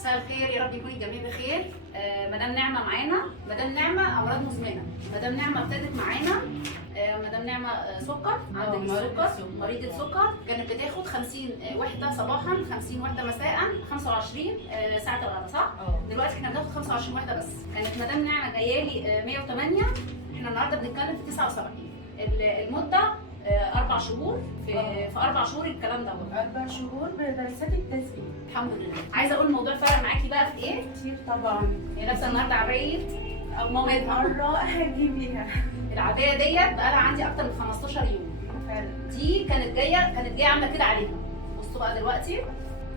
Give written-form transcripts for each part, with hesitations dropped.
مساء الخير، يا رب يكون الجميع بخير. مدام نعمه معانا. مدام نعمه امراض مزمنه. مدام نعمه ابتدت معانا. مدام نعمه سكر، عندك السكر، مريضه سكر. كانت بتاخد 50 وحده صباحا، 50 وحده مساء، 25 ساعه الغداء، صح؟ دلوقتي احنا بناخد 25 وحده بس. كانت مدام نعمه جايه لي 108، احنا النهارده بنتكلم في 79. المده 4 شهور. في 4 شهور الكلام ده 4 شهور بجلسات التثبيت. الحمد لله. عايزه اقول الموضوع فرق معاكي بقى في ايه؟ كتير طبعا. هي لابسه النهارده عبايه او مامتها. مره هاجي بيها. العبايه ديت بقى لها عندي اكتر من 15 يوم. فعلا. دي كانت جايه عامله كده عليها. بصوا بقى دلوقتي،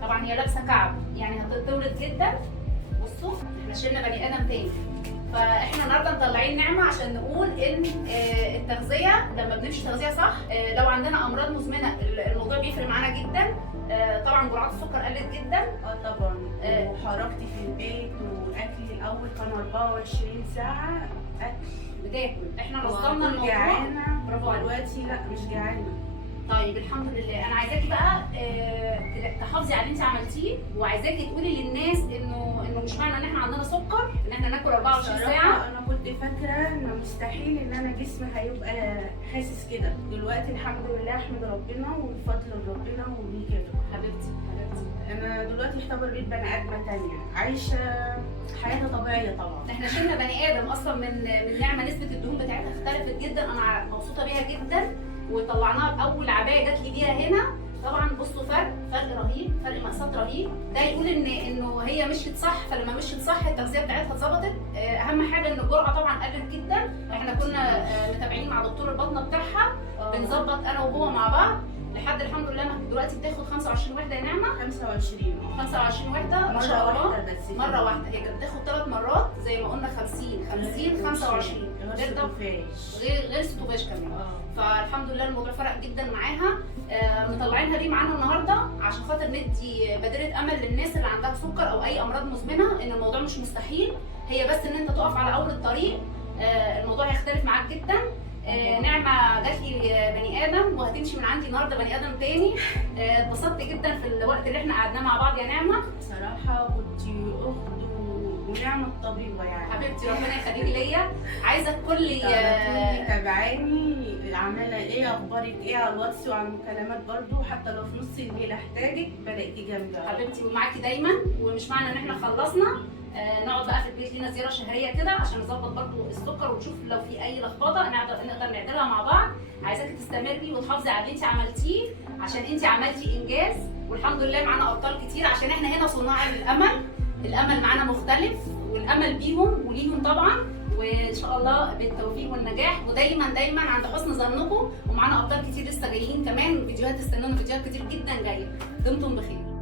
طبعا هي لابسه كعب يعني هتولد جدا. بصوا احنا شلنا بني ادم تاني. فاحنا النهارده مطلعين نعمه عشان نقول ان التغذيه لما بنمشي تغذيه صح، لو عندنا امراض مزمنه الموضوع بيفرق معانا جدا. طبعا جرعات السكر قلت جدا. طبعا. وحركتي في البيت واكلي الاول كان 24 ساعه اكل. بتاكل. احنا نظمنا الموضوع. جعانه. برافو عليك. دلوقتي لا مش جعانه. طيب الحمد لله. انا عايزاكي بقى تحافظي على اللي انت عملتيه، وعايزاكي تقولي للناس انه مش معنى ان احنا عندنا سكر ان احنا ناكل 24 ساعه. انا كنت فاكره ان مستحيل ان انا جسمي هيبقى حاسس كده. دلوقتي الحمد لله احمد ربنا وبفضل ربنا وليه كده. حبيبتي انا دلوقتي يعتبر بقيت بني ادمه تانية عايشه حياه طبيعيه. طبعا احنا شلنا بني ادم اصلا من نعمه. نسبه الدهون بتاعتها اختلفت جدا، انا مبسوطه بيها جدا. وطلعناها باول عبايه جات لي بيها هنا. طبعا بصوا فرق رهيب، فرق مقاسات رهيب. ده يقول انه هي مشيت صح. فلما مشيت صح التغذيه بتاعتها اتظبطت. اهم حاجه ان الجرعه طبعا قلت جدا. احنا كنا متابعين مع دكتور البطنه بتاعها، بنظبط انا وهو مع بعض لحد الحمد لله. دلوقتي بتاخد 25 وحده يا نعمه. 25 وحده ما شاء الله. بس مره واحده. هي كانت بتاخد 3 مرات زي ما قلنا، 50 25 غير ستوفاش كمان. فالحمد لله الموضوع فرق جدا معاها. مطلعينها دي معانا النهارده عشان خاطر ندي بادره امل للناس اللي عندها سكر او اي امراض مزمنه ان الموضوع مش مستحيل. هي بس ان انت تقف على اول الطريق. الموضوع هيختلف معاك جدا. نعمه جات لي بني ادم وهتمشي من عندي النهارده بني ادم تاني. اتبسطت جدا في الوقت اللي احنا قعدناه مع بعض يا نعمه. صراحه كنت اخت ونعمه الطبيبه يعني. حبيبتي ربنا يخليكي ليا. عايزه الكل تابعاني عامله ايه، اخبارك ايه على الواتس وعلى المكالمات برضو. حتى لو في نص الليل احتاجك بلاقيكي جنبي حبيبتي ومعاكي دايما. ومش معنى ان احنا خلصنا نقعد بقى في البيت لينا زياره شهريه كده عشان نظبط برضو السكر ونشوف لو في اي لخبطه نقدر نعدلها مع بعض. عايزاكي تستمري وتحافظي على اللي انت عملتيه عشان انت عملتي انجاز. والحمد لله معانا ابطال كتير عشان احنا هنا صناع الامل. الامل معانا مختلف والامل بيهم وليهم طبعا. وان شاء الله بالتوفيق والنجاح. ودايما عند حسن ظنكم. ومعانا ابطال كتير لسه جايين كمان فيديوهات. استنونا فيديوهات كتير جدا جايه. دمتم بخير.